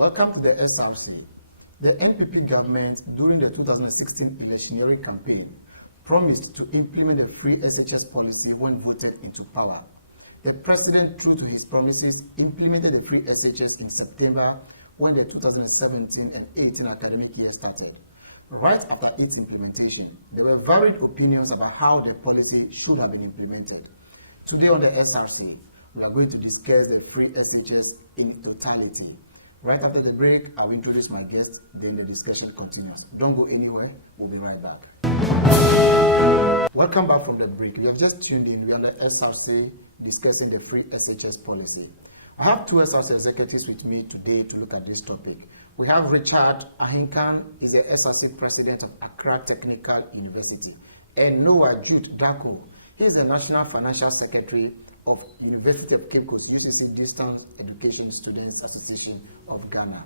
Welcome to the SRC. The NPP government, during the 2016 electioneering campaign, promised to implement the free SHS policy when voted into power. The president, true to his promises, implemented the free SHS in September when the 2017 and 18 academic year started. Right after its implementation, there were varied opinions about how the policy should have been implemented. Today on the SRC, we are going to discuss the free SHS in totality. Right after the break, I will introduce my guest, then the discussion continues. Don't go anywhere, we'll be right back. Welcome back from the break. You have just tuned in. We are on the SRC discussing the free SHS policy. I have two SRC executives with me today to look at this topic. We have Richard Ahinkan, he's the SRC president of Accra Technical University, and Noah Jude Dako, he's the National Financial Secretary of University of Cape Coast, UCC Distance Education Students Association of Ghana.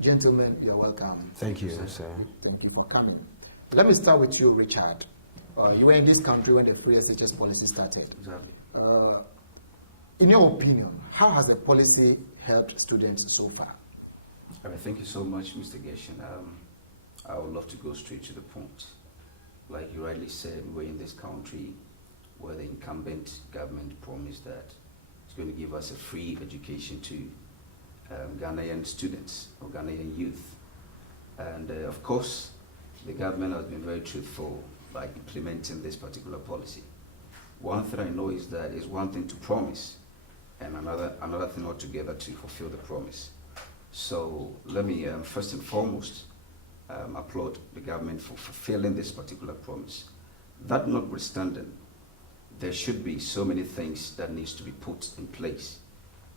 Gentlemen, you're welcome. Thank you, sir. Thank you for coming. Let me start with you, Richard. You were in this country when the free SHS policy started. Exactly. In your opinion, how has the policy helped students so far? Thank you so much, Mr. Geshin. I would love to go straight to the point. Like you rightly said, we're in this country where the incumbent government promised that it's going to give us a free education to Ghanaian students or Ghanaian youth. And of course, the government has been very truthful by implementing this particular policy. One thing I know is that it's one thing to promise and another thing altogether to fulfill the promise. So let me first and foremost applaud the government for fulfilling this particular promise. That notwithstanding, there should be so many things that needs to be put in place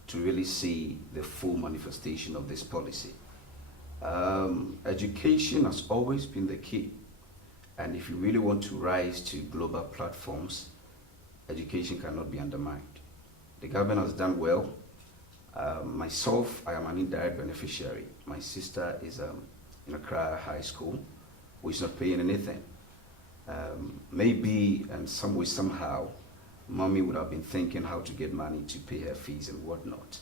to really see the full manifestation of this policy. Education has always been the key. And if you really want to rise to global platforms, education cannot be undermined. The government has done well. Myself, I am an indirect beneficiary. My sister is in Accra High School, who is not paying anything. Maybe in some way, somehow, mommy would have been thinking how to get money to pay her fees and whatnot.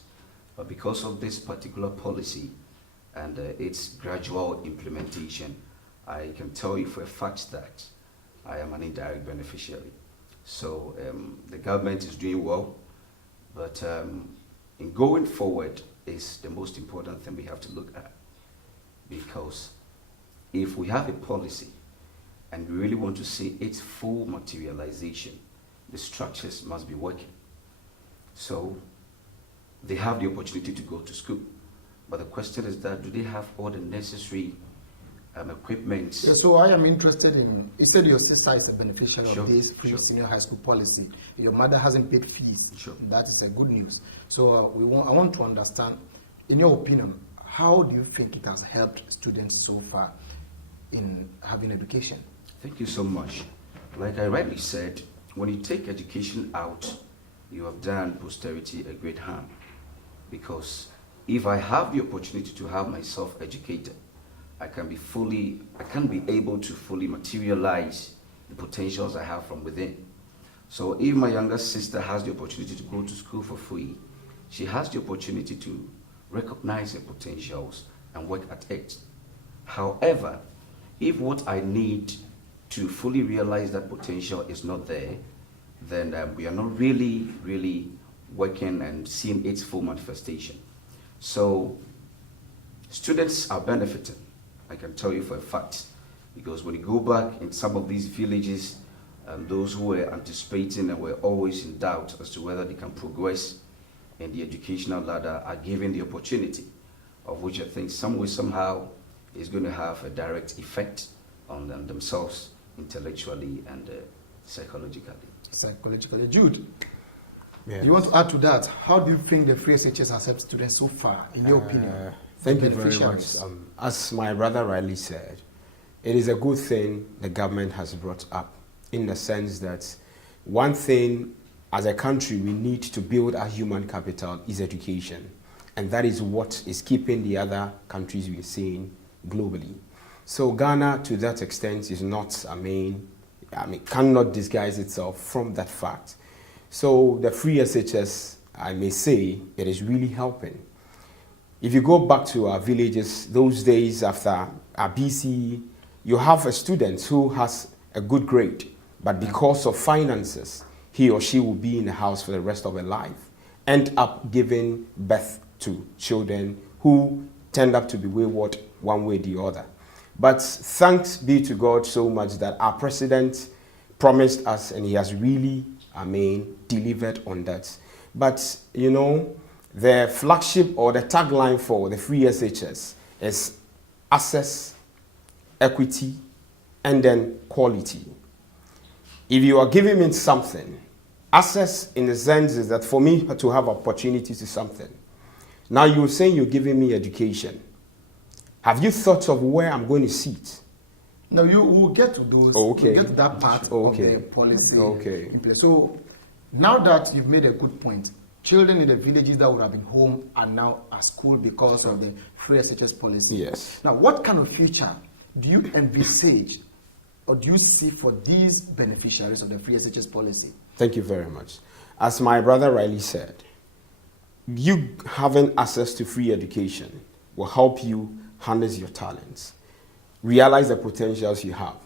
But because of this particular policy and its gradual implementation, I can tell you for a fact that I am an indirect beneficiary. So the government is doing well, but in going forward is the most important thing we have to look at. Because if we have a policy and we really want to see its full materialization, the structures must be working. So they have the opportunity to go to school. But the question is that, do they have all the necessary equipment? Yeah, so I am interested in, you said your sister is a beneficiary of this free senior high school policy. Your mother hasn't paid fees. That is a good news. So I want to understand, in your opinion, how do you think it has helped students so far in having education? Thank you so much. Like I rightly said, when you take education out, you have done posterity a great harm. Because if I have the opportunity to have myself educated, I can be able to fully materialize the potentials I have from within. So if my younger sister has the opportunity to go to school for free, she has the opportunity to recognize her potentials and work at it. However, if what I need to fully realize that potential is not there, then we are not really working and seeing its full manifestation. So students are benefiting, I can tell you for a fact, because when you go back in some of these villages, those who were anticipating and were always in doubt as to whether they can progress in the educational ladder are given the opportunity, of which I think some way, somehow is going to have a direct effect on themselves intellectually and psychologically. Jude, yes. You want to add to that? How do you think the free SHS has helped students so far, in your opinion? Thank you very much. As my brother rightly said, it is a good thing the government has brought up, in the sense that one thing as a country we need to build our human capital is education. And that is what is keeping the other countries we're seeing globally. So Ghana, to that extent, is not, cannot disguise itself from that fact. So the free SHS, I may say, it is really helping. If you go back to our villages, those days after a BC, you have a student who has a good grade, but because of finances, he or she will be in the house for the rest of their life, end up giving birth to children who tend up to be wayward one way or the other. But thanks be to God so much that our president promised us, and he has really, delivered on that. But, you know, the flagship or the tagline for the free SHS is access, equity, and then quality. If you are giving me something, access in the sense is that for me to have opportunity to something. Now you're saying you're giving me education. Have you thought of where I'm going to sit? No, you will get to those. Okay. We'll get to that part Okay. of the policy Okay. in place. So now that you've made a good point, children in the villages that would have been home are now at school because of the free SHS policy. Yes. Now, what kind of future do you envisage or do you see for these beneficiaries of the free SHS policy? Thank you very much. As my brother Riley said, you having access to free education will help you harness your talents, realize the potentials you have.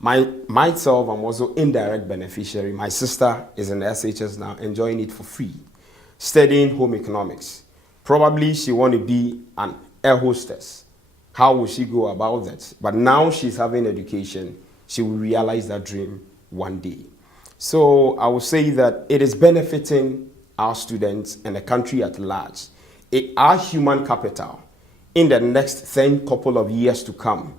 Myself, I'm also indirect beneficiary. My sister is in the SHS now, enjoying it for free, studying home economics. Probably she want to be an air hostess. How will she go about that? But now she's having education. She will realize that dream one day. So I would say that it is benefiting our students and the country at large. Our human capital in the next 10 couple of years to come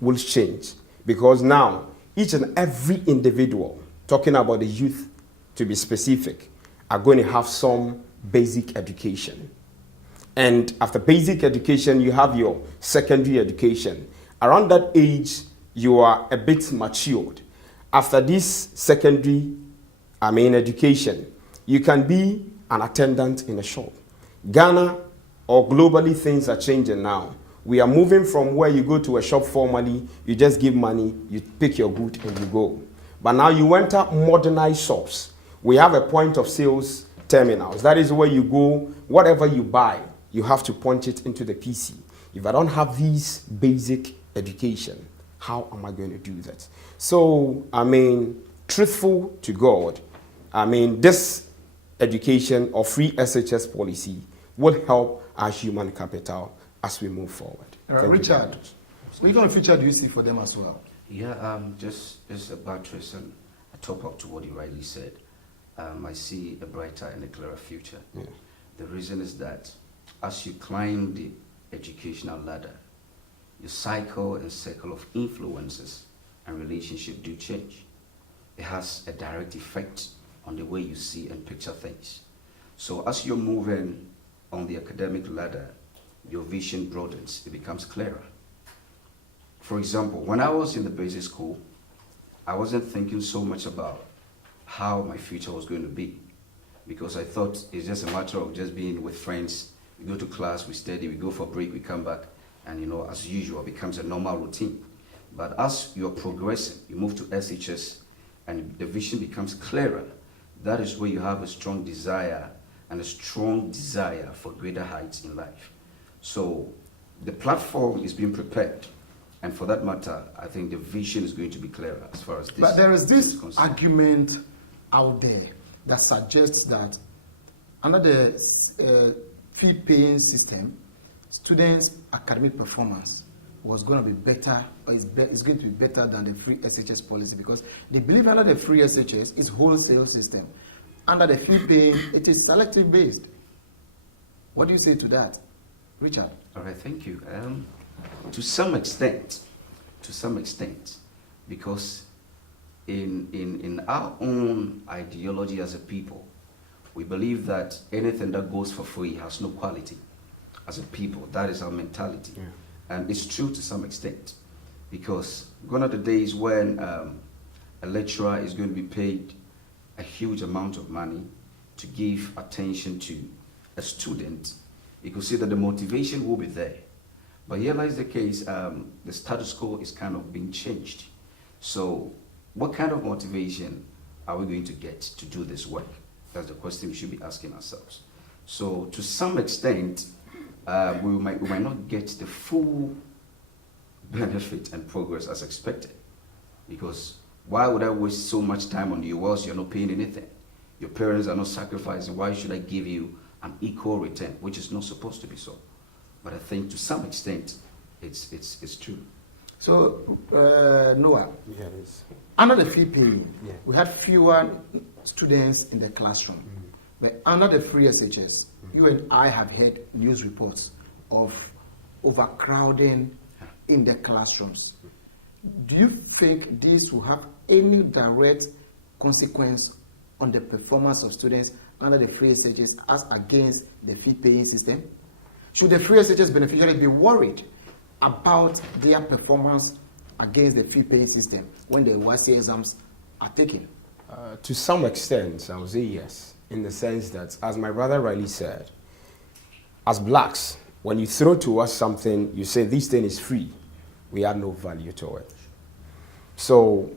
will change, because now each and every individual, talking about the youth to be specific, are going to have some basic education. And after basic education, you have your secondary education. Around that age, you are a bit matured. After this secondary, education, you can be an attendant in a shop. Ghana or globally, things are changing now. We are moving from where you go to a shop formally, you just give money, you pick your good and you go. But now you enter modernized shops. We have a point of sales terminals. That is where you go, whatever you buy, you have to punch it into the PC. If I don't have these basic education, how am I going to do that? So, truthful to God, this education or free SHS policy will help our human capital as we move forward. Richard, what kind of future do you see for them as well? Yeah, just a buttress and a top up to what you rightly said. I see a brighter and a clearer future. Yeah. The reason is that as you climb the educational ladder, your cycle and circle of influences and relationship do change. It has a direct effect on the way you see and picture things. So as you're moving on the academic ladder, your vision broadens, it becomes clearer. For example, when I was in the basic school, I wasn't thinking so much about how my future was going to be, because I thought it's just a matter of just being with friends. We go to class, we study, we go for a break, we come back, and as usual, it becomes a normal routine. But as you're progressing, you move to SHS, and the vision becomes clearer. That is where you have a strong desire for greater heights in life. So the platform is being prepared, and for that matter, I think the vision is going to be clearer as far as this. But there is this argument out there that suggests that under the fee-paying system, students' academic performance was going to be better, or is going to be better than the free SHS policy, because they believe under the free SHS is wholesale system. Under the fee-paying, it is selective based. What do you say to that, Richard? All right, thank you. To some extent, because in our own ideology as a people, we believe that anything that goes for free has no quality. As a people, that is our mentality. Yeah. And it's true to some extent, because gone are the days when a lecturer is going to be paid a huge amount of money to give attention to a student. You could see that the motivation will be there. But here lies the case, the status quo is kind of being changed. So what kind of motivation are we going to get to do this work? That's the question we should be asking ourselves. So to some extent, we might not get the full benefit and progress as expected. Because why would I waste so much time on you whilst you're not paying anything? Your parents are not sacrificing. Why should I give you an equal return, which is not supposed to be so? But I think to some extent, it's true. So, Noah, Yeah, it is. under the fee paying, Yeah. we had fewer students in the classroom. But under the free SHS, you and I have heard news reports of overcrowding in the classrooms. Do you think this will have any direct consequence on the performance of students under the free SHS as against the fee paying system? Should the free SHS beneficiaries be worried about their performance against the fee paying system when the YC exams are taken? To some extent, I would say yes, in the sense that, as my brother rightly said, as blacks, when you throw to us something, you say this thing is free, we add no value to it. So,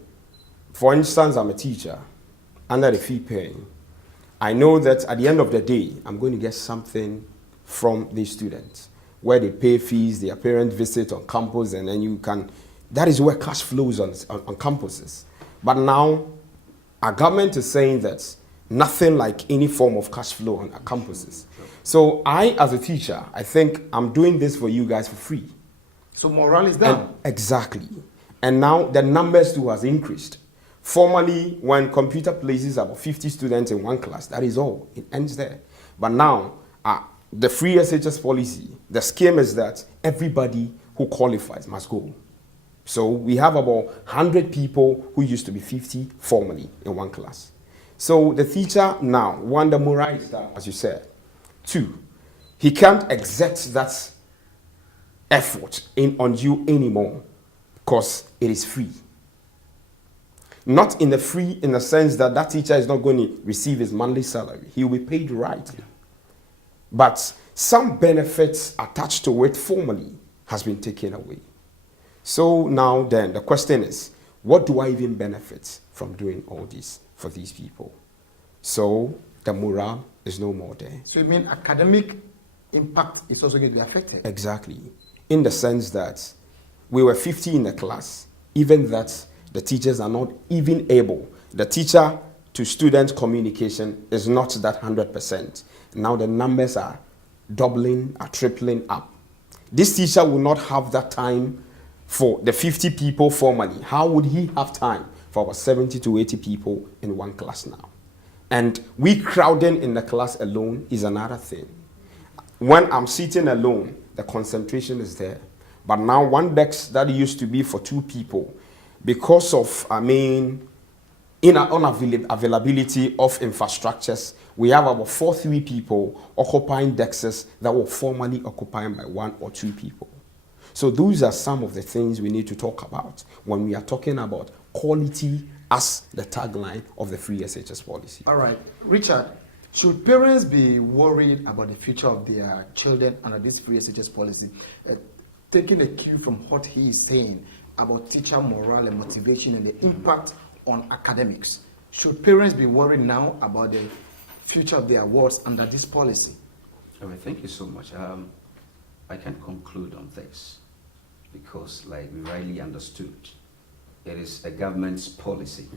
for instance, I'm a teacher under the fee paying. I know that at the end of the day, I'm going to get something from these students, where they pay fees, their parents visit on campus, and then you can, that is where cash flows on campuses. But now, our government is saying that nothing like any form of cash flow on our campuses. So I, as a teacher, I think I'm doing this for you guys for free. So morale is down. Exactly. And now the numbers too has increased. Formerly, when computer places about 50 students in one class, that is all. It ends there. But now, the free SHS policy, the scheme is that everybody who qualifies must go. So we have about 100 people who used to be 50 formally in one class. So the teacher now, one, the morale is down, as you said. Two, he can't exert that effort on you anymore because it is free. Not in the free in the sense that that teacher is not going to receive his monthly salary. He will be paid rightly. But some benefits attached to it formally has been taken away. So now then, the question is, what do I even benefit from doing all this for these people? So the morale is no more there. So you mean academic impact is also going to be affected? Exactly. In the sense that we were 50 in the class, even that the teachers are not even able. The teacher to student communication is not that 100%. Now the numbers are doubling, are tripling up. This teacher will not have that time for the 50 people formally. How would he have time for about 70 to 80 people in one class now? And we crowding in the class alone is another thing. When I'm sitting alone, the concentration is there. But now one desk that used to be for 2 people, because of, unavailability of infrastructures, we have about 3 people occupying desks that were formerly occupied by 1 or 2 people. So those are some of the things we need to talk about when we are talking about quality as the tagline of the free SHS policy. All right. Richard, should parents be worried about the future of their children under this free SHS policy? Taking a cue from what he is saying about teacher morale and motivation and the impact on academics, should parents be worried now about the future of their wards under this policy? All right, thank you so much. I can conclude on this because, like we rightly understood, it is a government's policy.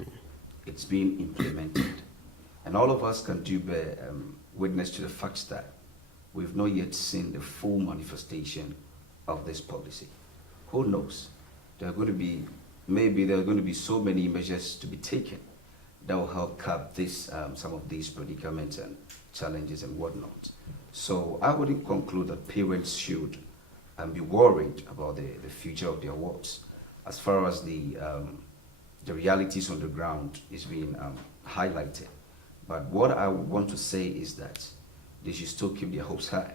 It's being implemented. And all of us can do bear witness to the fact that we've not yet seen the full manifestation of this policy. Who knows? Maybe there are going to be so many measures to be taken that will help curb this, some of these predicaments and challenges and whatnot. So I wouldn't conclude that parents should be worried about the future of their wards as far as the realities on the ground is being highlighted. But what I want to say is that they should still keep their hopes high.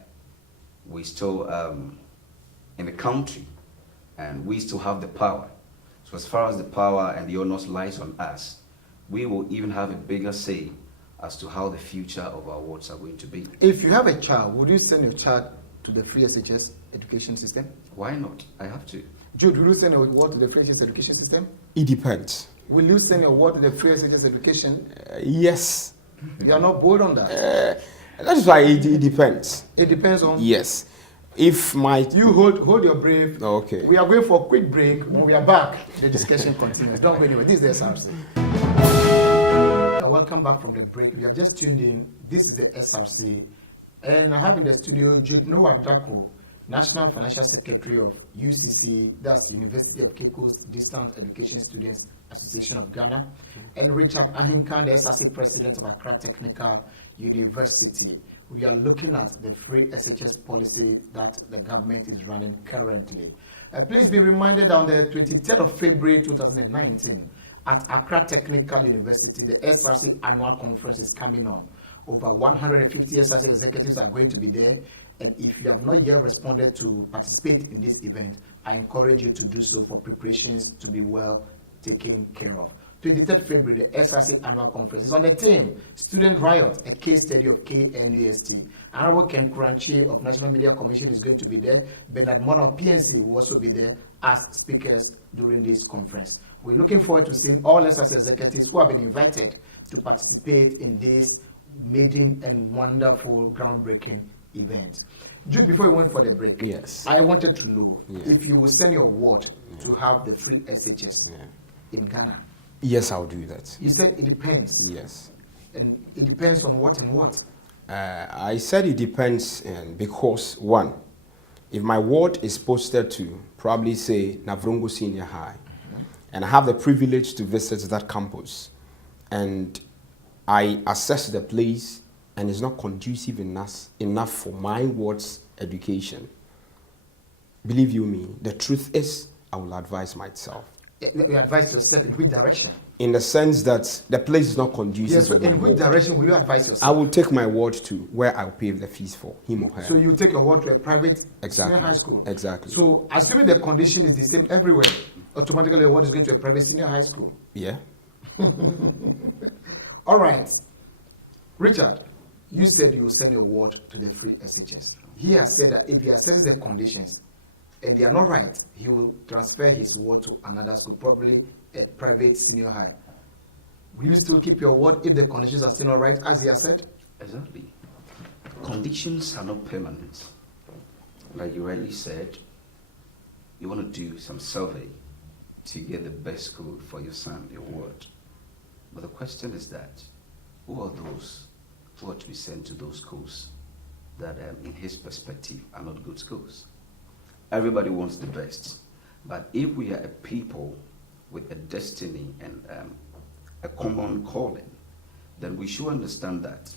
We still in the country, and we still have the power. So as far as the power and the onus lies on us, we will even have a bigger say as to how the future of our wards are going to be. If you have a child, would you send your child to the free SHS education system? Why not? I have to. Jude, will you send your ward to the free SHS education system? It depends. Will you send your ward to the free SHS education? Yes. You are not bold on that? That is why it depends. It depends on... Yes. If my... You hold your breath. Oh, okay. We are going for a quick break. When we are back, the discussion continues. Don't go anywhere. This is the SRC. Welcome back from the break. If you have just tuned in, this is the SRC. And I have in the studio Jude Noah Dako, National Financial Secretary of UCC, that's University of Cape Coast Distance Education Students Association of Ghana, and Richard Ahinkan, the SRC President of Accra Technical University. We are looking at the free SHS policy that the government is running currently. Please be reminded on the 23rd of February 2019 at Accra Technical University, the SRC annual conference is coming on. Over 150 SRC executives are going to be there. And if you have not yet responded to participate in this event, I encourage you to do so for preparations to be well taken care of. 23rd February, the SRC annual conference is on the theme, Student Riot, a case study of KNUST. Honorable Ken Kranchi of National Media Commission is going to be there. Bernard Mona of PNC will also be there as speakers during this conference. We're looking forward to seeing all SRC executives who have been invited to participate in this maiden and wonderful groundbreaking event. Jude, before we went for the break, yes, I wanted to know if you will send your word to have the free SHS in Ghana. Yes, I'll do that. You said it depends. Yes. And it depends on what and what? I said it depends because, one, if my ward is posted to probably say Navrongo Senior High, and I have the privilege to visit that campus, and I assess the place and it's not conducive enough for my ward's education, believe you me, the truth is I will advise myself. You advise yourself in which direction? In the sense that the place is not conducive. Yes, so for my in which ward. direction will you advise yourself? I will take my ward to where I'll pay the fees for him or her. So you take your ward to a private exactly. senior high school? Exactly. So assuming the condition is the same everywhere, automatically your ward is going to a private senior high school? Yeah. All right. Richard, you said you will send your ward to the free SHS. He has said that if he assesses the conditions and they are not right, he will transfer his ward to another school, probably a private senior high. Will you still keep your word if the conditions are still not right, as he has said? Exactly. Conditions are not permanent. Like you rightly said, you want to do some survey to get the best school for your son, your ward. But the question is that, who are those who are to be sent to those schools that, in his perspective, are not good schools? Everybody wants the best. But if we are a people with a destiny and a common calling, then we should understand that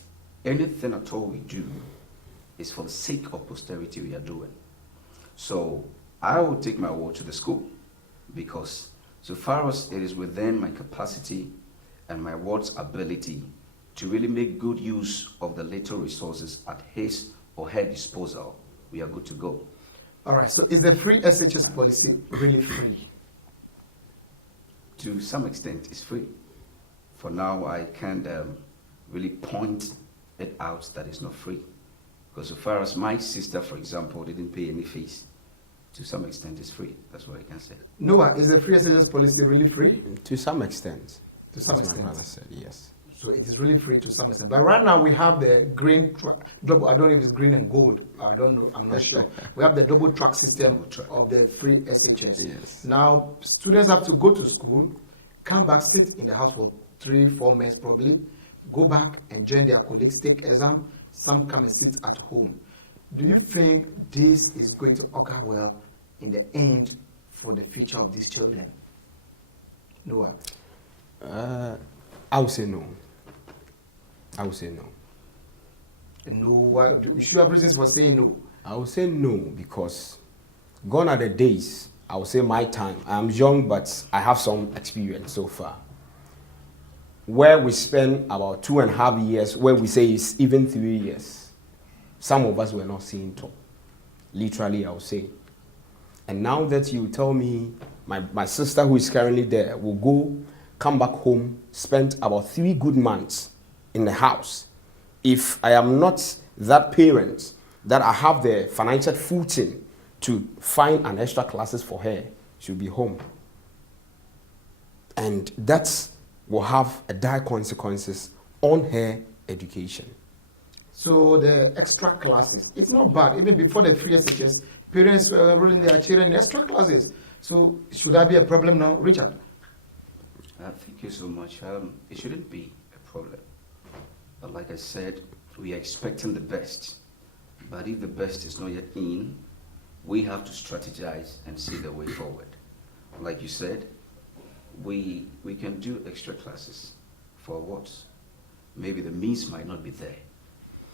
anything at all we do is for the sake of posterity we are doing. So I will take my word to the school, because so far as it is within my capacity and my ward's ability to really make good use of the little resources at his or her disposal, we are good to go. All right, so is the free SHS policy really free? To some extent, it's free. For now, I can't really point it out that it's not free. Because so far as my sister, for example, didn't pay any fees, to some extent it's free. That's what I can say. Noah, is the free SHS policy really free? To some extent. To some As extent. my brother said, yes. So it is really free to some extent. But right now we have the green double, I don't know if it's green and gold. I don't know, I'm not sure. We have the double track system of the free SHS. Yes. Now, students have to go to school, come back, sit in the house for 3-4 months probably, go back and join their colleagues, take exam, some come and sit at home. Do you think this is going to occur well in the end for the future of these children? Noah? I would say no. I would say no. No, why? You should have reasons for saying no. I would say no because gone are the days, I would say my time. I'm young, but I have some experience so far. Where we spend about 2.5 years, where we say it's even 3 years. Some of us were not seeing top. Literally, I would say. And now that you tell me my sister who is currently there will go, come back home, spend about 3 good months in the house. If I am not that parent that I have the financial footing to find an extra classes for her, she'll be home. And that will have a dire consequences on her education. So the extra classes, it's not bad. Even before the free SHS, parents were enrolling their children in extra classes. So should that be a problem now, Richard? Thank you so much. It shouldn't be a problem. But like I said, we are expecting the best. But if the best is not yet in, we have to strategize and see the way forward. Like you said, we can do extra classes for what? Maybe the means might not be there.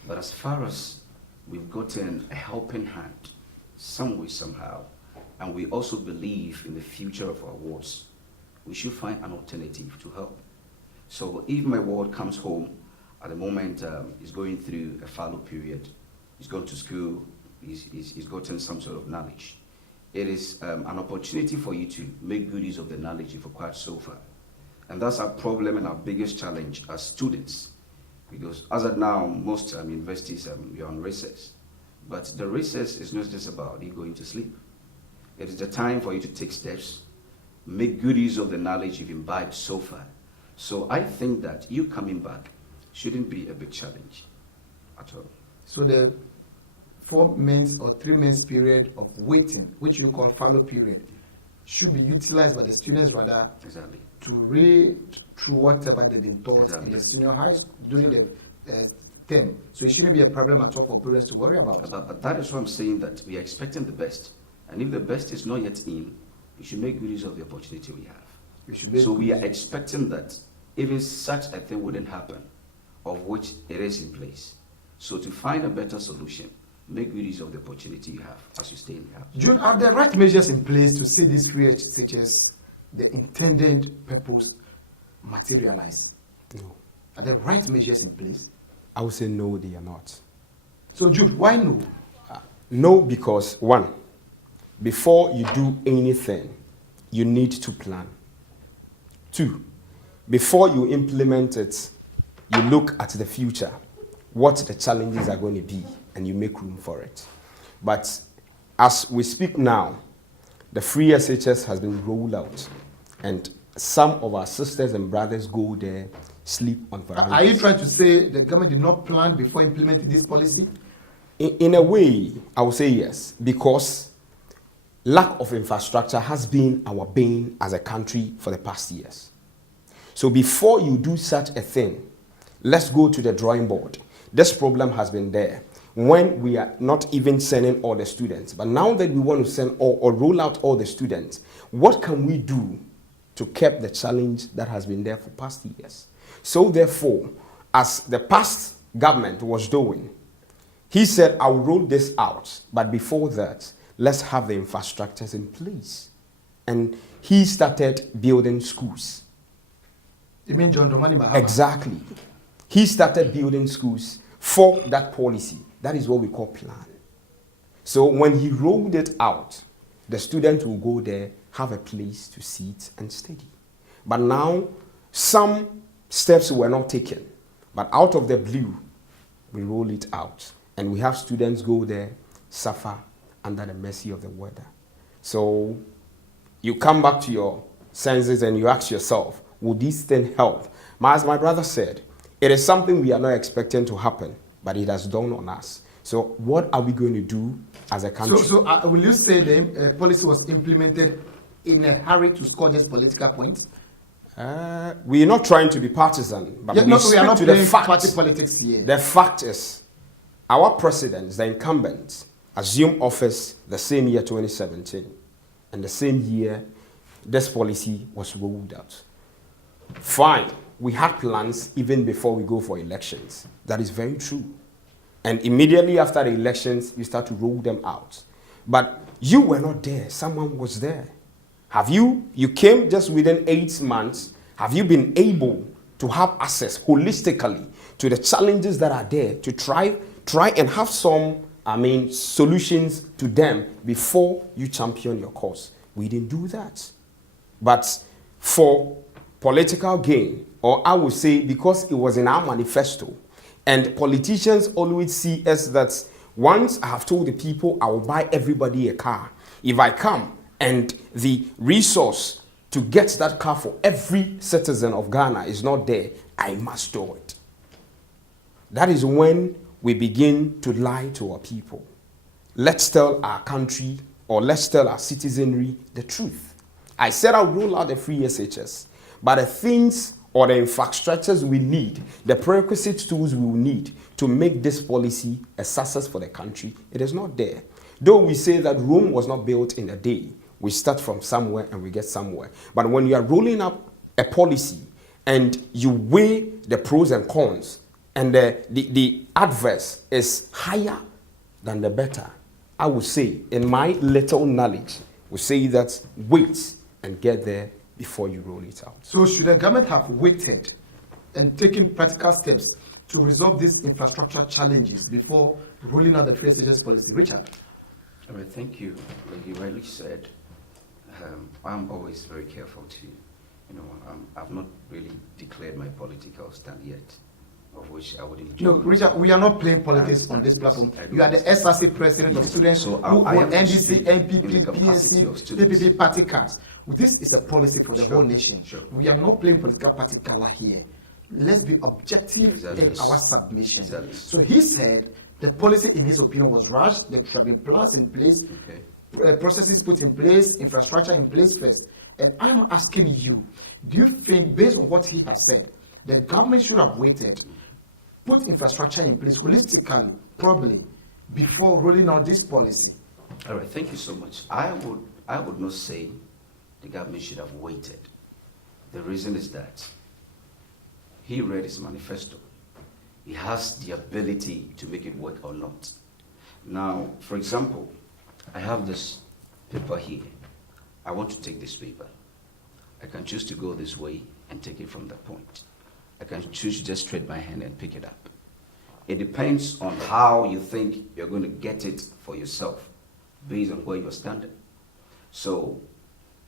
But as far as we've gotten a helping hand, some way, somehow, and we also believe in the future of our wards, we should find an alternative to help. So if my ward comes home, at the moment he's going through a fallow period, he's gone to school, he's gotten some sort of knowledge, it is an opportunity for you to make good use of the knowledge you've acquired so far. And that's our problem and our biggest challenge as students. Because as of now, most universities, we are on recess. But the recess is not just about you going to sleep. It is the time for you to take steps, make good use of the knowledge you've imbibed so far. So I think that you coming back shouldn't be a big challenge at all. So the 4 months or 3 months period of waiting, which you call fallow period, should be utilized by the students rather Exactly. to read through whatever they've been taught Exactly. in the senior high school during the term. So it shouldn't be a problem at all for parents to worry about. But that is why I'm saying that we are expecting the best. And if the best is not yet in, we should make good use of the opportunity we have. We should make So we good are expecting that even such a thing wouldn't happen, of which it is in place. So to find a better solution, make good use of the opportunity you have as you stay in the house. Jude, are the right measures in place to see these free SHS, the intended purpose, materialize? No. Are the right measures in place? I would say no, they are not. So, Jude, why no? No, because one, before you do anything, you need to plan. Two, before you implement it, you look at the future, what the challenges are going to be, and you make room for it. But as we speak now, the free SHS has been rolled out, and some of our sisters and brothers go there, sleep on verandas. Are you trying to say the government did not plan before implementing this policy? In a way, I would say yes, because lack of infrastructure has been our bane as a country for the past years. So before you do such a thing, let's go to the drawing board. This problem has been there when we are not even sending all the students. But now that we want to send or roll out all the students, what can we do to keep the challenge that has been there for past years? So therefore, as the past government was doing, he said, I'll roll this out, but before that, let's have the infrastructures in place. And he started building schools. You mean John Dramani Mahama? Exactly. He started building schools for that policy. That is what we call plan. So when he rolled it out, the students will go there, have a place to sit and study. But now, some steps were not taken. But out of the blue, we roll it out. And we have students go there, suffer under the mercy of the weather. So you come back to your senses and you ask yourself, would this thing help? As my brother said, it is something we are not expecting to happen, but it has dawned on us. So what are we going to do as a country? So will you say the policy was implemented in a hurry to score just political points? We are not trying to be partisan, but we are not to playing the fact. party politics here. The fact is, our president, the incumbent, assumed office the same year 2017, and the same year this policy was rolled out. Fine, we had plans even before we go for elections. That is very true. And immediately after the elections, you start to roll them out. But you were not there. Someone was there. You came just within 8 months. Have you been able to have access holistically to the challenges that are there to try and have some, solutions to them before you champion your cause? We didn't do that. But for political gain, or I would say because it was in our manifesto, and politicians always see us that once I have told the people I will buy everybody a car, if I come and the resource to get that car for every citizen of Ghana is not there, I must do it. That is when we begin to lie to our people. Let's tell our country, or let's tell our citizenry the truth. I said I'll roll out the free SHS, but the things or the infrastructures we need, the prerequisite tools we will need to make this policy a success for the country, it is not there. Though we say that Rome was not built in a day, we start from somewhere and we get somewhere. But when you are rolling up a policy and you weigh the pros and cons, and the adverse is higher than the better, I would say, in my little knowledge, would say that wait and get there before you roll it out. So should the government have waited and taken practical steps to resolve these infrastructure challenges before rolling out the free SHS policy? Richard? All right, thank you. Like you rightly said, I'm always very careful to, I've not really declared my political stand yet, of which I wouldn't. No, Richard, we are not playing politics on this platform. You are the SRC president of students who own NDC, NPP, PNC, PPP party cards. This is a policy for the whole nation. Sure. We are not playing political party color here. Let's be objective in our submission. Exactly. So he said the policy, in his opinion, was rushed. There should have been plans in place, processes put in place, infrastructure in place first. And I'm asking you, do you think, based on what he has said, the government should have waited, put infrastructure in place holistically, probably, before rolling out this policy? All right, thank you so much. I would not say the government should have waited. The reason is that he read his manifesto. He has the ability to make it work or not. Now, for example, I have this paper here. I want to take this paper. I can choose to go this way and take it from that point. I can choose to just straight my hand and pick it up. It depends on how you think you're going to get it for yourself, based on where you're standing. So,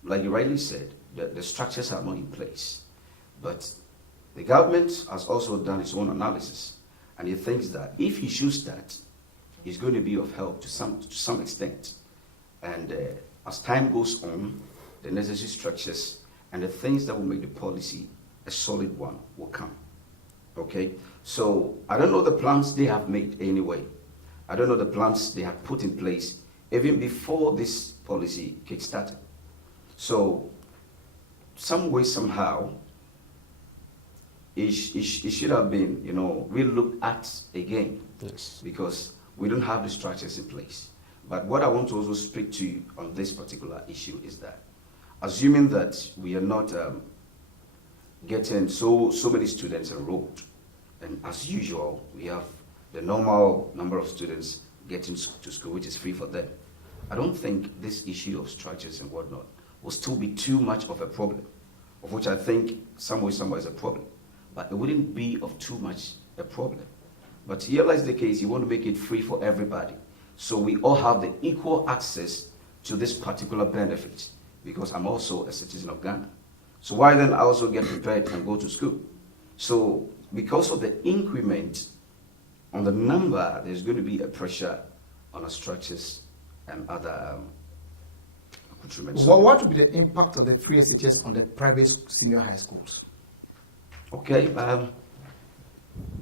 like you rightly said, the structures are not in place. But the government has also done its own analysis, and he thinks that if he chooses that, it's going to be of help to some extent. And as time goes on, the necessary structures and the things that will make the policy a solid one will come. Okay? So I don't know the plans they have made anyway. I don't know the plans they have put in place even before this policy kickstarted. So some way, somehow, it should have been, really looked at again. Yes. Because we don't have the structures in place. But what I want to also speak to you on this particular issue is that, assuming that we are not getting so many students enrolled, and as usual, we have the normal number of students getting to school, which is free for them, I don't think this issue of structures and whatnot will still be too much of a problem, of which I think somewhere is a problem. But it wouldn't be of too much a problem. But here lies the case, you want to make it free for everybody. So we all have the equal access to this particular benefit, because I'm also a citizen of Ghana. So why then I also get prepared and go to school? So because of the increment on the number, there's going to be a pressure on our structures and other accoutrements. Well, what would be the impact of the free SHS on the private senior high schools? Okay,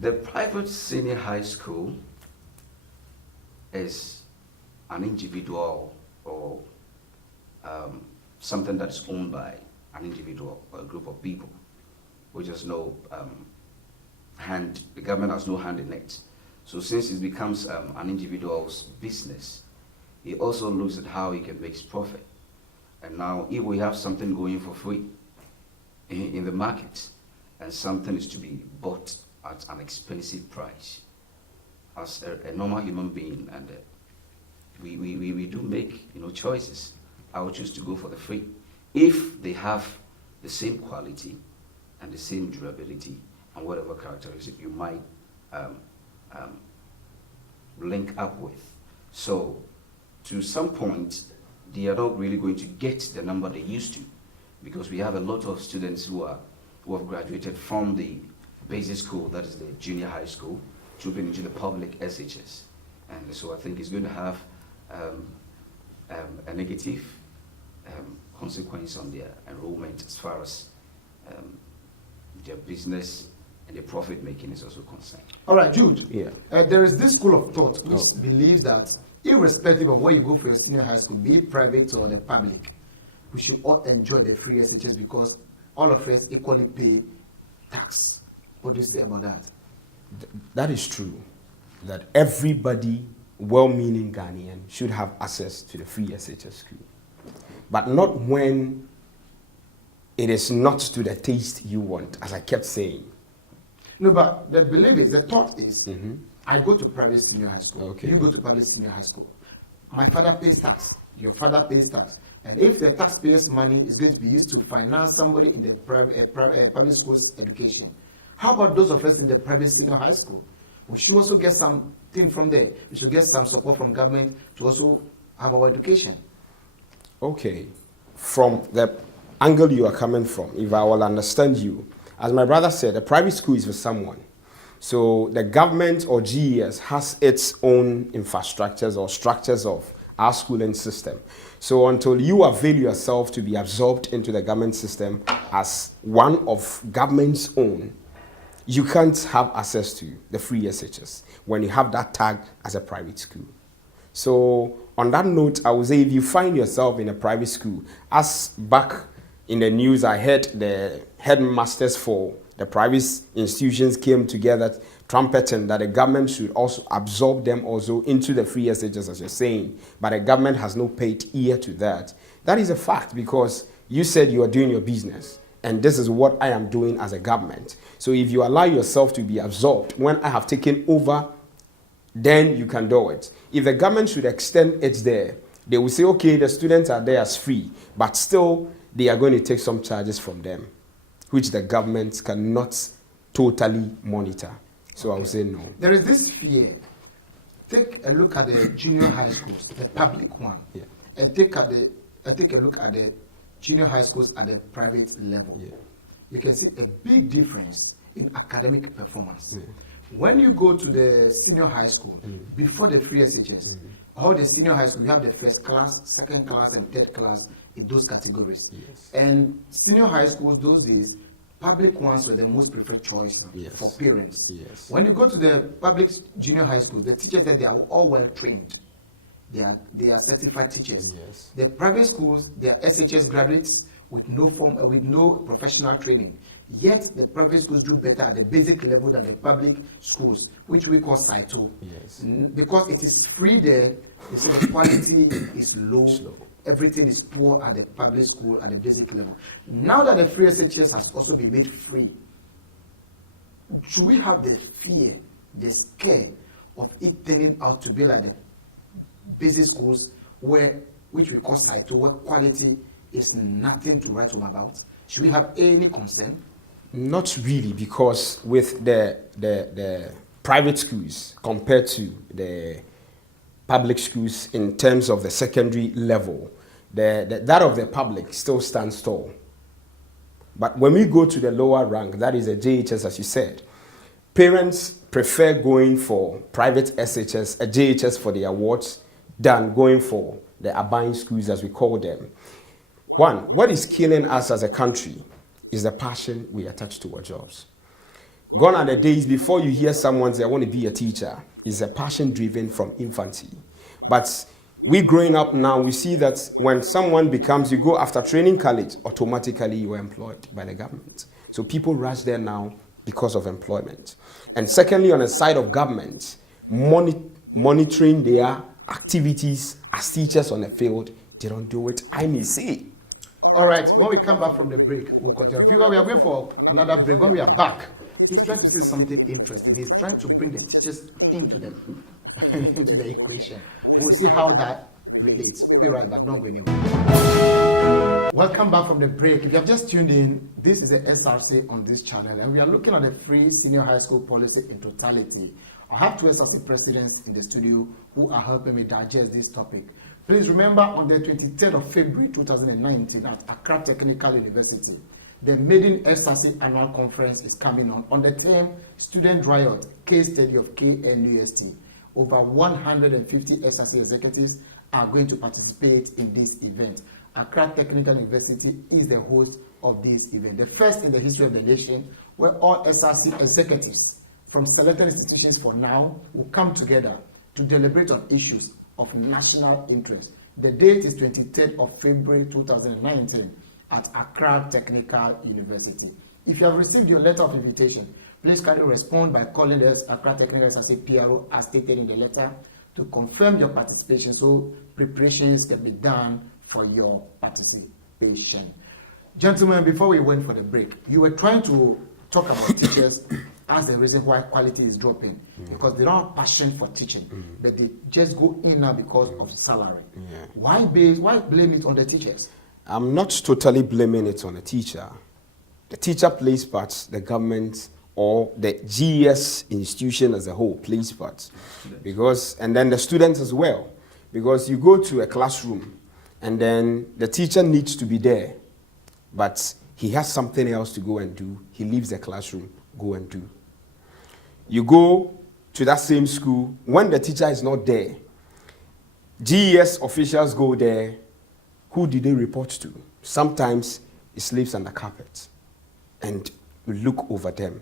the private senior high school is an individual or something that's owned by an individual or a group of people, which has no hand, the government has no hand in it. So since it becomes an individual's business, he also looks at how he can make his profit. And now if we have something going for free in the market, and something is to be bought at an expensive price, as a normal human being, and we do make choices. I would choose to go for the free if they have the same quality and the same durability and whatever characteristic you might link up with. So to some point, they are not really going to get the number they used to, because we have a lot of students who have graduated from the basic school, that is the junior high school, to be into the public SHS. And so I think it's going to have a negative consequence on their enrollment as far as their business and the profit making is also concerned. All right, Jude. Yeah. There is this school of thought which believes that irrespective of where you go for your senior high school, be it private or the public, we should all enjoy the free SHS because all of us equally pay tax. What do you say about that? That is true. That everybody, well-meaning Ghanaian, should have access to the free SHS school. But not when it is not to the taste you want, as I kept saying. No, but the belief is, the thought is, I go to private senior high school. Okay. You go to public senior high school. My father pays tax. Your father pays tax. And if the taxpayers' money is going to be used to finance somebody in the public schools education, how about those of us in the private senior high school? We should also get something from there. We should get some support from government to also have our education. Okay. From the angle you are coming from, if I will understand you, as my brother said, a private school is for someone. So the government or GES has its own infrastructures or structures of our schooling system. So until you avail yourself to be absorbed into the government system as one of government's own, you can't have access to the free SHS when you have that tag as a private school. So on that note, I would say if you find yourself in a private school, as back in the news I heard the headmasters for the private institutions came together trumpeting that the government should also absorb them also into the free SHS, as you're saying, but the government has no paid ear to that. That is a fact because you said you are doing your business. And this is what I am doing as a government. So if you allow yourself to be absorbed, when I have taken over, then you can do it. If the government should extend it there, they will say, okay, the students are there as free, but still they are going to take some charges from them, which the government cannot totally monitor. So I would say no. There is this fear. Take a look at the junior high schools, the public one, and take a look at the junior high schools at the private level. You can see a big difference in academic performance. When you go to the senior high school, before the free SHS, all the senior high school, you have the first class, second class, and third class in those categories. And senior high schools those days, public ones were the most preferred choice for parents. When you go to the public junior high schools, the teachers there, they are all well trained. They are certified teachers. The private schools, they are SHS graduates with no professional training. Yet the private schools do better at the basic level than the public schools, which we call S02. Because it is free there, they say the quality is low. Everything is poor at the public school at the basic level. Now that the free SHS has also been made free, should we have the fear, the scare of it turning out to be like the basic schools which we call S02, where quality is nothing to write home about? Should we have any concern? Not really, because with the private schools compared to the public schools in terms of the secondary level, that of the public still stands tall. But when we go to the lower rank, that is a JHS, as you said, parents prefer going for private SHS, a JHS for the awards, than going for the Abayin schools, as we call them. One, what is killing us as a country is the passion we attach to our jobs. Gone are the days before you hear someone say, I want to be a teacher. It's a passion driven from infancy. But we growing up now, we see that when someone becomes, you go after training college, automatically you are employed by the government. So people rush there now because of employment. And secondly, on the side of government, monitoring their activities as teachers on the field, they don't do it, I may say. All right, when we come back from the break, we'll continue. Viewer, we are going for another break. When we are back, he's trying to say something interesting. He's trying to bring the teachers into the equation. We'll see how that relates. We'll be right back. Don't go anywhere. Welcome back from the break. If you have just tuned in, this is the SRC on this channel, and we are looking at the free senior high school policy in totality. I have two SRC presidents in the studio who are helping me digest this topic. Please remember, on the 23rd of February 2019 at Accra Technical University, the maiden SRC annual conference is coming on the theme Student Riot, Case Study of KNUST. Over 150 SRC executives are going to participate in this event. Accra Technical University is the host of this event. The first in the history of the nation, where all SRC executives from selected institutions for now will come together to deliberate on issues of national interest. The date is 23rd of February 2019 at Accra Technical University. If you have received your letter of invitation, please kindly respond by calling us Accra Technical SRC PRO as stated in the letter to confirm your participation so preparations can be done for your participation. Gentlemen, before we went for the break, you were trying to talk about teachers as the reason why quality is dropping, because they don't have passion for teaching, but they just go in now because of salary. Why blame it on the teachers? I'm not totally blaming it on the teacher. The teacher plays parts, the government or the GES institution as a whole plays parts. And then the students as well. Because you go to a classroom and then the teacher needs to be there, but he has something else to go and do. He leaves the classroom, go and do. You go to that same school, when the teacher is not there, GES officials go there. Who did they report to? Sometimes it sleeps on the carpet and we look over them.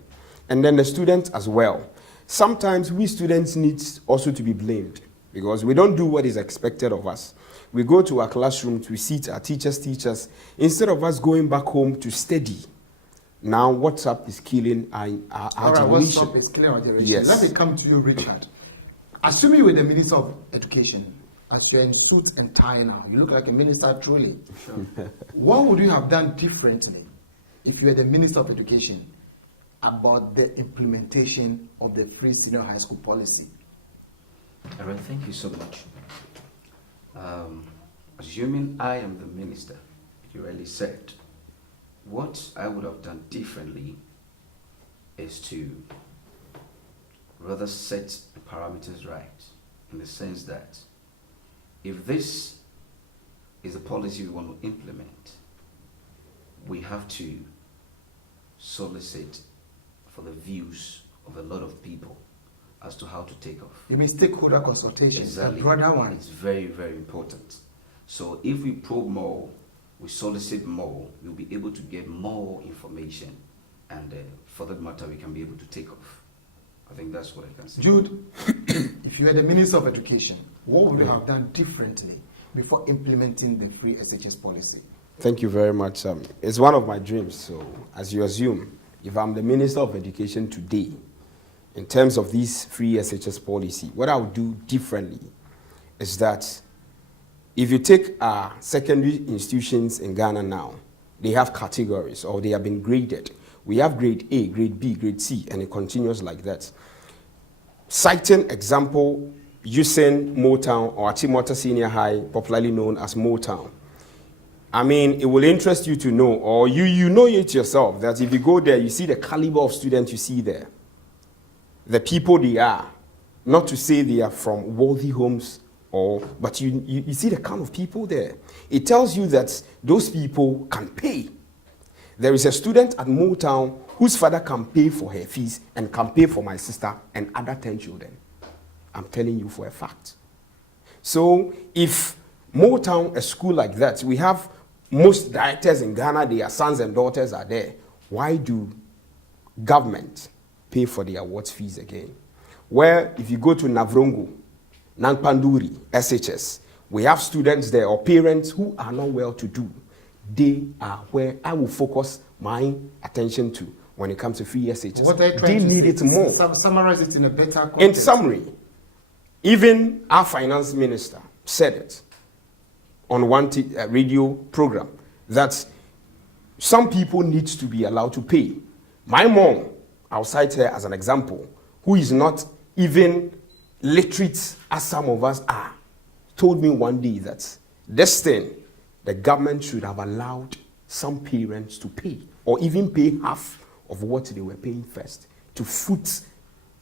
And then the students as well. Sometimes we students need also to be blamed because we don't do what is expected of us. We go to our classrooms, we sit our teachers, instead of us going back home to study. Now WhatsApp is killing our generation. WhatsApp is killing our generation. Yes. Let me come to you, Richard. Assuming you were the Minister of Education, as you're in suit and tie now, you look like a minister truly. Sure. What would you have done differently if you were the Minister of Education about the implementation of the free senior high school policy? All right, thank you so much. Assuming I am the minister, you rightly said, what I would have done differently is to rather set the parameters right, in the sense that if this is a policy we want to implement, we have to solicit for the views of a lot of people as to how to take off. You mean stakeholder consultation? Exactly. The broader one. It's very, very important. So if we probe more, we solicit more, we'll be able to get more information, and for that matter, we can be able to take off. I think that's what I can say. Jude, if you were the Minister of Education, what would you have done differently before implementing the free SHS policy? Thank you very much. It's one of my dreams. So, as you assume, if I'm the Minister of Education today, in terms of this free SHS policy, what I would do differently is that if you take our secondary institutions in Ghana now, they have categories or they have been graded. We have grade A, grade B, grade C, and it continues like that. Citing example, using Motown or Achimota Senior High, popularly known as Motown. I mean, it will interest you to know, or you know it yourself, that if you go there, you see the caliber of students you see there. The people they are, not to say they are from wealthy homes, but you see the kind of people there. It tells you that those people can pay. There is a student at Motown whose father can pay for her fees and can pay for my sister and other 10 children. I'm telling you for a fact. So if Motown, a school like that, we have most directors in Ghana, their sons and daughters are there. Why do government pay for the awards fees again? Where if you go to Navrongo, Nankpanduri, SHS, we have students there or parents who are not well to do. They are where I will focus my attention to when it comes to free SHS. What are you they need it more. Summarize it in a better context. In summary, even our finance minister said it on one radio program that some people need to be allowed to pay. My mom, I'll cite her as an example, who is not even literate as some of us are, told me one day that this thing, the government should have allowed some parents to pay, or even pay half of what they were paying first, to foot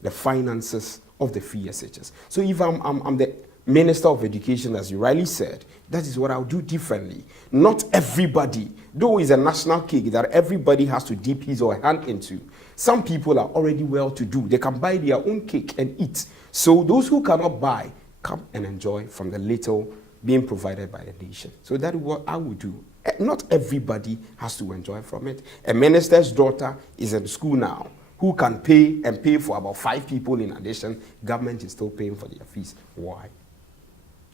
the finances of the free SHS. So if I'm the Minister of Education, as you rightly said, that is what I'll do differently. Not everybody, though it's a national cake that everybody has to dip his or her hand into. Some people are already well to do. They can buy their own cake and eat. So those who cannot buy, come and enjoy from the little being provided by the nation. So that is what I would do Not everybody has to enjoy from it. A minister's daughter is in school now who can pay for about 5 people in addition. Government is still paying for their fees. Why?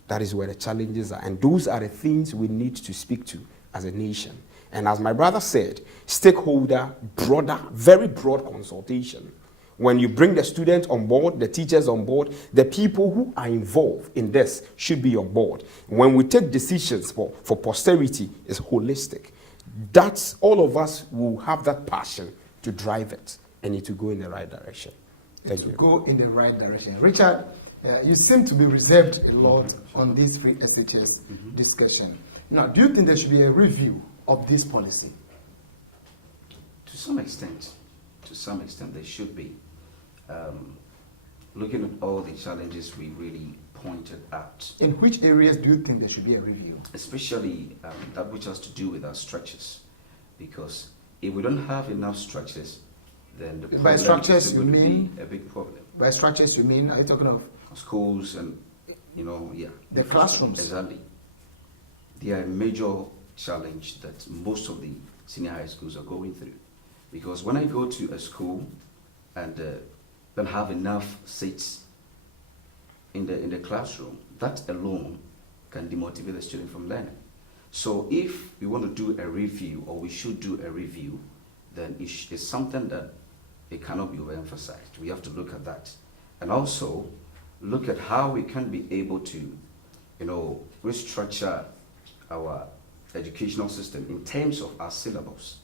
That is where the challenges are. And those are the things we need to speak to as a nation. And as my brother said, stakeholder, broader, very broad consultation. When you bring the students on board, the teachers on board, the people who are involved in this should be on board. When we take decisions for posterity, it's holistic. That's all of us will have that passion to drive it and it to go in the right direction. Thank you. Go in the right direction. Richard, you seem to be reserved a lot on this free SHS discussion. Now, do you think there should be a review of this policy? To some extent, there should be. Looking at all the challenges we really pointed out. In which areas do you think there should be a review? Especially that which has to do with our structures. Because if we don't have enough structures, then the problem by structures is you going to mean be a big problem. By structures you mean, are you talking of schools and the classrooms? Exactly. They are a major challenge that most of the senior high schools are going through. Because when I go to a school and don't have enough seats in the classroom, that alone can demotivate the student from learning. So if we want to do a review, or we should do a review, then it's something that it cannot be overemphasized. We have to look at that. And also look at how we can be able to, restructure our educational system in terms of our syllabus.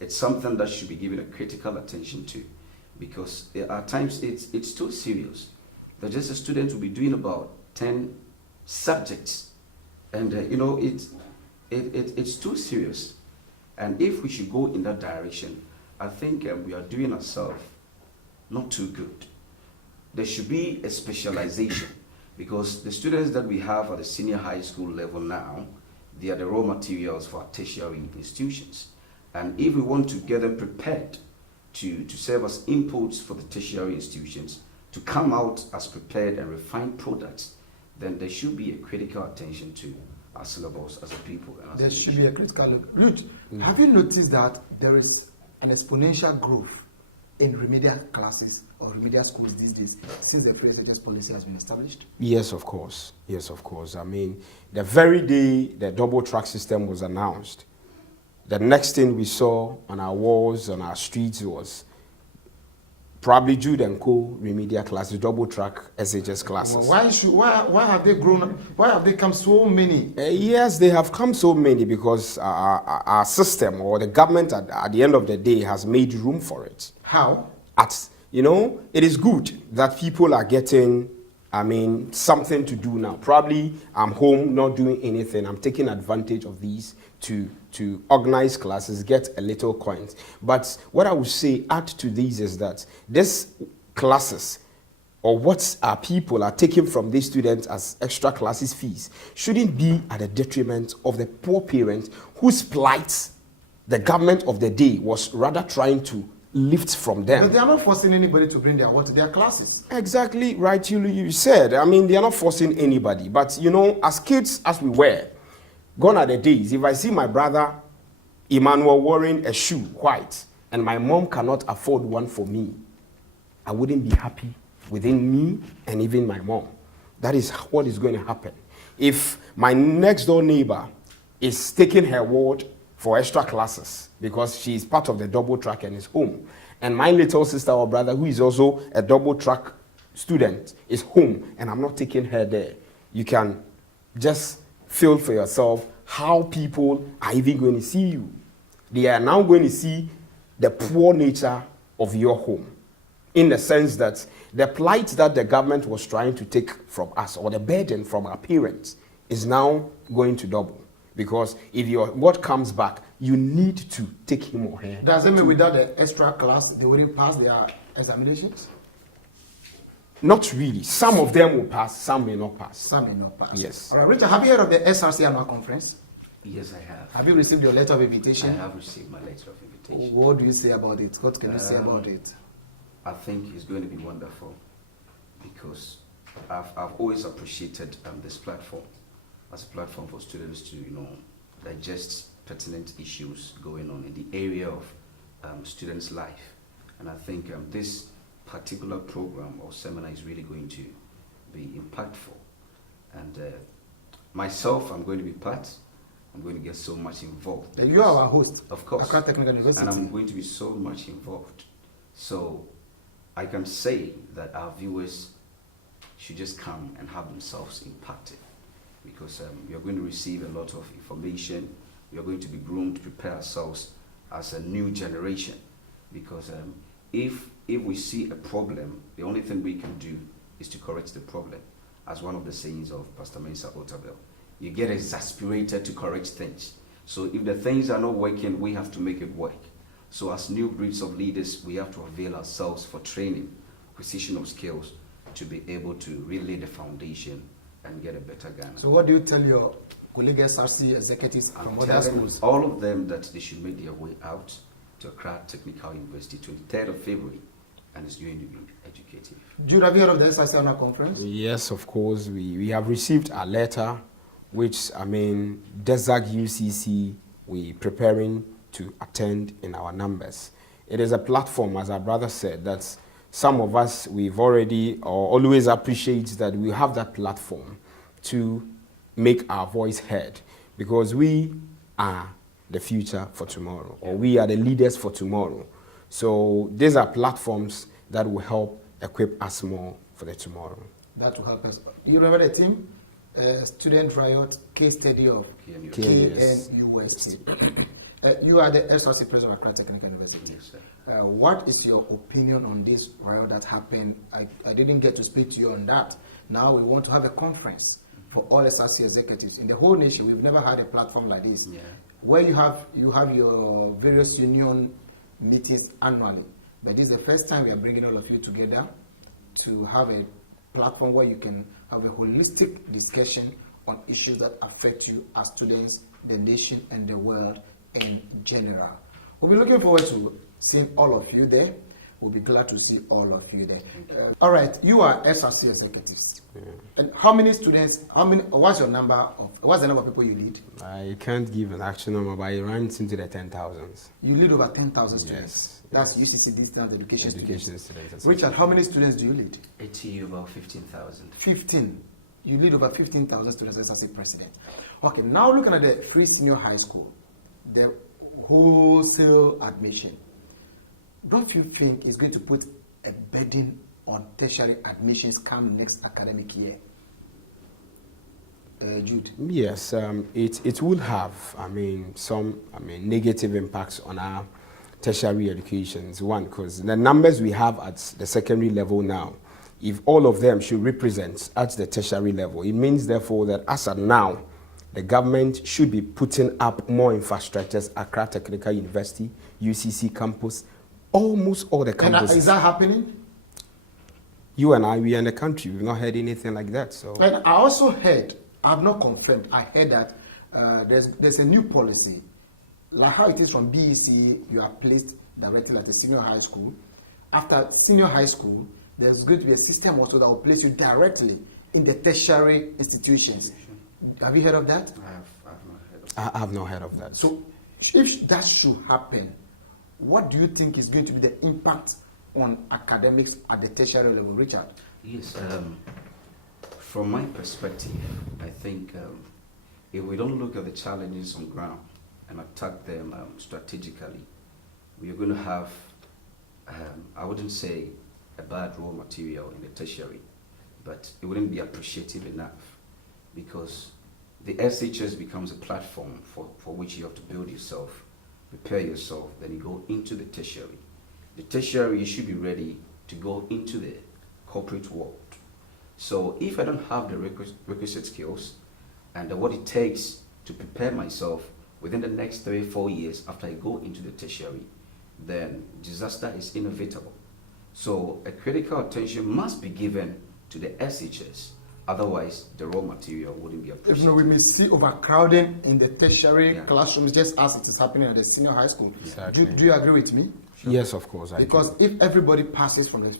It's something that should be given a critical attention to, because at times it's too serious. That just a student will be doing about 10 subjects, and it's too serious. And if we should go in that direction, I think we are doing ourselves not too good. There should be a specialization, because the students that we have at the senior high school level now, they are the raw materials for our tertiary institutions. And if we want to get them prepared to serve as inputs for the tertiary institutions, to come out as prepared and refined products, then there should be a critical attention to our syllabus as a people. And as there a should nation. be a critical look. Ruth, have you noticed that there is an exponential growth in remedial classes or remedial schools these days since the free SHS policy has been established? Yes, of course. Yes, of course. I mean, the very day the double track system was announced, the next thing we saw on our walls, on our streets, was probably Jude and Co. remedial classes, double track SHS classes. Well, why have they grown? Why have they come so many? Yes, they have come so many because our system, or the government at the end of the day, has made room for it. How? It is good that people are getting, something to do now. Probably I'm home not doing anything. I'm taking advantage of these to organize classes, get a little coins. But what I would say, add to these, is that these classes, or what our people are taking from these students as extra classes fees, shouldn't be at the detriment of the poor parents whose plight the government of the day was rather trying to lift from them. But they are not forcing anybody to bring their water to their classes. Exactly right, you said. They are not forcing anybody. But, as kids as we were, gone are the days. If I see my brother Emmanuel wearing a shoe, white, and my mom cannot afford one for me, I wouldn't be happy within me and even my mom. That is what is going to happen. If my next door neighbor is taking her ward for extra classes because she is part of the double track and is home, and my little sister or brother, who is also a double track student, is home, and I'm not taking her there, you can just feel for yourself how people are even going to see you. They are now going to see the poor nature of your home, in the sense that the plight that the government was trying to take from us, or the burden from our parents, is now going to double. Because if what comes back, you need to take him or her. Does it mean without the extra class, they wouldn't pass their examinations? Not really. Some of them will pass, some may not pass. Some may not pass. Yes. All right, Richard, have you heard of the SRC annual conference? Yes, I have. Have you received your letter of invitation? I have received my letter of invitation. What do you say about it? What can you say about it? I think it's going to be wonderful, because I've always appreciated this platform as a platform for students to digest pertinent issues going on in the area of students' life. And I think this particular program or seminar is really going to be impactful. And myself, I'm going to be part. I'm going to get so much involved. You are our host, of course, Accra Technical University, and I'm going to be so much involved. So I can say that our viewers should just come and have themselves impacted, because we are going to receive a lot of information. We are going to be groomed to prepare ourselves as a new generation, because if we see a problem, the only thing we can do is to correct the problem. As one of the sayings of Pastor Mensa Otabel, you get exasperated to correct things. So if the things are not working, we have to make it work. So as new breeds of leaders, we have to avail ourselves for training, acquisition of skills, to be able to really lay the foundation and get a better Ghana. So what do you tell your colleague SRC executives from other schools? All of them that they should make their way out to Accra Technical University 23rd of February, and it's going to be educative. Do you have heard of the SRC Honor Conference? Yes, of course. We have received a letter, which, DESAG UCC, we're preparing to attend in our numbers. It is a platform, as our brother said, that some of us, we've already or always appreciate that we have that platform to make our voice heard, because we are the future for tomorrow, or we are the leaders for tomorrow. So these are platforms that will help equip us more for the tomorrow. That will help us. Do you remember the team? Student Riot Case Study of KNUSP. You are the SRC president of Accra Technical University. Yes, sir. What is your opinion on this riot that happened? I didn't get to speak to you on that. Now we want to have a conference for all SRC executives in the whole nation. We've never had a platform like this, where you have your various union meetings annually. But this is the first time we are bringing all of you together to have a platform where you can have a holistic discussion on issues that affect you as students, the nation, and the world in general. We'll be looking forward to seeing all of you there. We'll be glad to see all of you there. All right, you are SRC executives. Yeah. And how many students, what's the number of people you lead? I can't give an actual number, but it runs into the 10,000s. You lead over 10,000 students? Yes. That's UCC Distance Education students. Richard, how many students do you lead? About 15,000. 15. You lead over 15,000 students as SRC president. Okay, now looking at the free senior high school, the wholesale admission, don't you think it's going to put a burden on tertiary admissions come next academic year? Jude? Yes, it will have, some negative impacts on our tertiary educations. One, because the numbers we have at the secondary level now, if all of them should represent at the tertiary level, it means therefore that as of now, the government should be putting up more infrastructures at Accra Technical University, UCC campus, almost all the campuses. And is that happening? You and I, we are in the country. We've not heard anything like that. So. And I also heard, I have not confirmed, I heard that there's a new policy. Like how it is from BEC, you are placed directly at the senior high school. After senior high school, there's going to be a system also that will place you directly in the tertiary institutions. Have you heard of that? I have not heard of that. So if that should happen, what do you think is going to be the impact on academics at the tertiary level, Richard? Yes, from my perspective, I think if we don't look at the challenges on ground and attack them strategically, we are going to have, I wouldn't say a bad raw material in the tertiary, but it wouldn't be appreciative enough, because the SHS becomes a platform for which you have to build yourself, prepare yourself, then you go into the tertiary. The tertiary, you should be ready to go into the corporate world. So if I don't have the requisite skills and what it takes to prepare myself within the next 3-4 years after I go into the tertiary, then disaster is inevitable. So a critical attention must be given to the SHS. Otherwise, the raw material wouldn't be appreciated. We may see overcrowding in the tertiary classrooms, just as it is happening at the senior high school. Exactly. Do you agree with me? Sure. Yes, of course. Because if everybody passes from the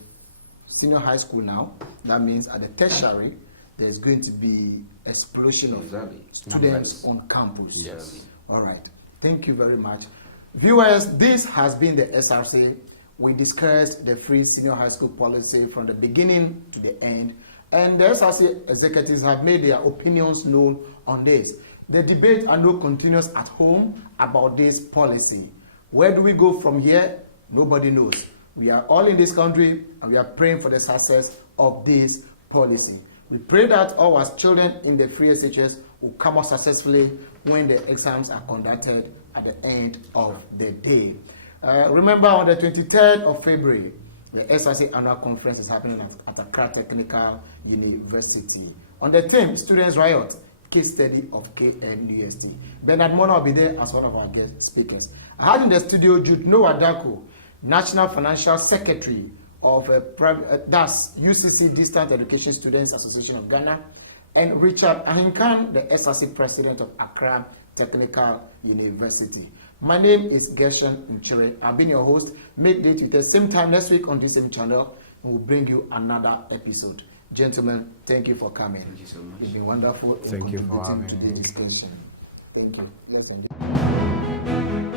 senior high school now, that means at the tertiary, there's going to be explosion of students on campus. Yes. All right. Thank you very much. Viewers, this has been the SRC. We discussed the free senior high school policy from the beginning to the end, and the SRC executives have made their opinions known on this. The debate I know continues at home about this policy. Where do we go from here? Nobody knows. We are all in this country, and we are praying for the success of this policy. We pray that all our children in the free SHS will come out successfully when the exams are conducted at the end of the day. Remember, on the 23rd of February, the SRC annual conference is happening at Accra Technical University. On the theme, Students Riot, Case Study of KNUST. Bernard Mona will be there as one of our guest speakers. I had in the studio Jude Noah Dako, National Financial Secretary of DAS, UCC Distant Education Students Association of Ghana, and Richard Ahinkan, the SRC President of Accra Technical University. My name is Gershon Mchere. I've been your host. Make date with us same time next week on this same channel, and we'll bring you another episode. Gentlemen, thank you for coming. Thank you so much. It's been wonderful. Thank you for having me. Today's discussion. Thank you. Let's end it.